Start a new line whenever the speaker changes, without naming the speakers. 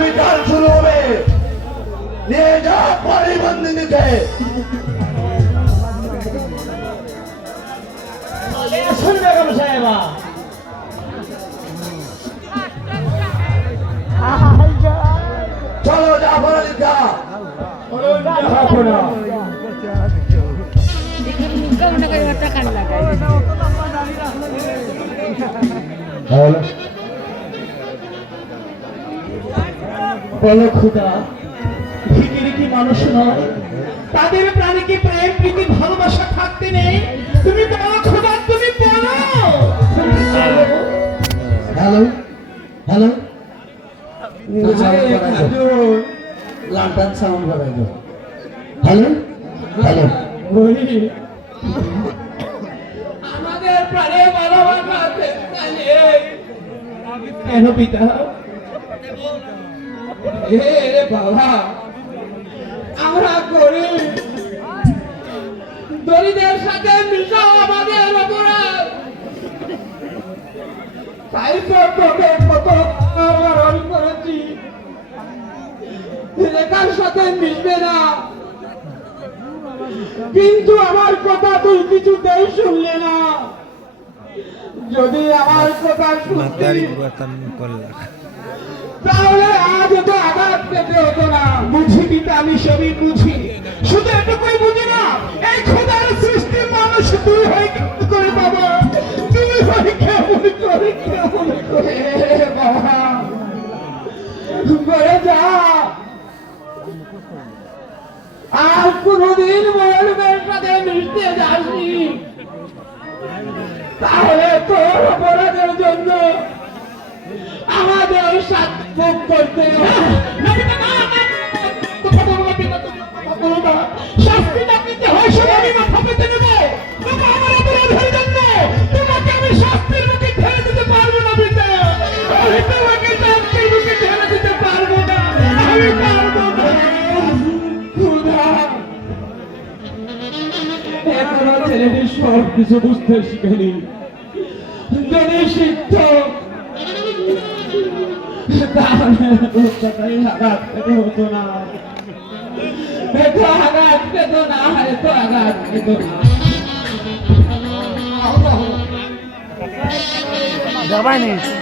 আগামীকাল শুরু হবে। নিয়ে যা পরিবন্দিনীকে
শুন বেগম সাহেবা?
চলো জাফর আলী খা
Ikaw na
বলো খুদা ভিকিরি কি মানুষ নয়? তাদের প্রাণে কি প্রেম প্রীতি ভালোবাসা থাকতে নেই? তুমি বলো খুদা তুমি বলো।
Hello hello. লান্টান সাউন্ড বাড়াই দাও। Hello hello.
আমাদের প্রাণে ভালোবাসা থাকতে নেই। কেন পিতা? এ রে বাবা। আমরা গরিব। দরিদ্রের সাথে মিশাও আমাদের অপরাধ। তাই তো করেছি। সাথে না। কিন্তু আমার কথা তুই কিছুতেই শুনলে না। যদি আমার কথা শুনতি. তাহলে আজ তো আঘাত পেতে হতো না। বুঝি পিতা, আমি সবই বুঝি। শুধু এটুকুই বুঝি না, এই খোদার সৃষ্টি মানুষ তুই হয়ে কেমন করে বাবা তুই হয়ে কেমন করে কেমন করে বাবা যা। আর কোনদিন মরবের সাথে মিশতে যাসনি। তাহলে তোর অপরাধের জন্য আমাদের সাথে ভোগ করতে শাস্তি না পেতে হয় সেটা আমি মাথা পেতে নেব। বাবা আমার অপরাধের জন্য তোমাকে আমি শাস্তির মুখে ঠেলে দিতে পারব না পিতা। আমি তোমাকে শাস্তির মুখে ঠেলে দিতে পারব না। আমি পারব না। এখনও ছেলেটি সব কিছু বুঝতে শিখেনি। যদি শিখত তাহলে কথাই আঘাত পেতে হতো না এত আঘাত পেত না এত আঘাত পেত না
Jawabannya.